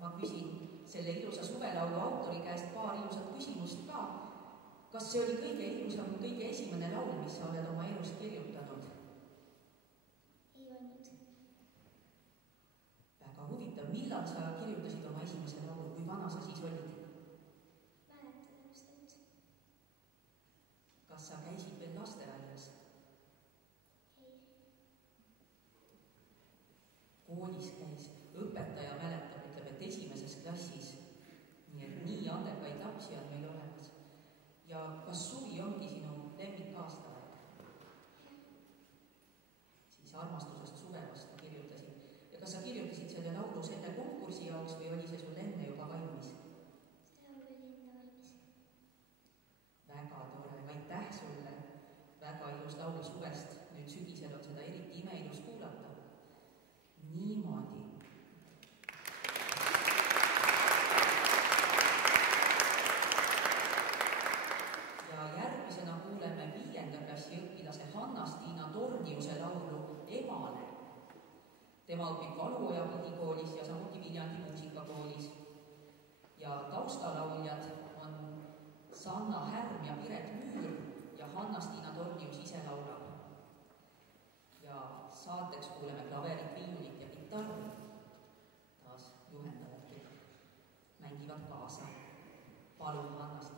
ma küsin selle ilusa suvelaulu autori käest paar ilusat küsimust ka. Kas see oli kõige ilusam, kõige esimene laul, mis sa oled oma elus kirjutanud? Ei olnud. Väga huvitav, millal sa kirjutasid oma esimese laulu, kui vana sa siis olid? Mäletan täpselt. Kas sa käisid veel lasteaias? Ei. Koolis käis, õpetaja mäletab, ütleb, et esimeses klassis, nii et nii andekaid lapsi on meil olemas. Ja kas suvi ongi sinu lemmikaastaeg? Siis armastusest suve vastu kirjutasid. Ja kas sa kirjutasid selle laulu selle konkursi jaoks või oli see sul enne juba valmis? See laul oli enne valmis. Väga tore, aitäh sulle. Väga ilus laul suvest. Nüüd sügisel on seda eriti imeilus kuulata. Niimoodi. Järgmisena kuuleme 5. klassi õpilase Hanna-Stiina Torniuse laulu Emale. Tema õpib Valuoja põhikoolis ja samuti Viljandi muusikakoolis. Ja taustalauljad on Sanna Härm ja Piret Müür ja Hanna-Stiina Tornius ise laulab. Ja saateks kuuleme klaverit, viiulit ja kitarri. Taas juhendajad mängivad kaasa. Palun Hanna-Stiina.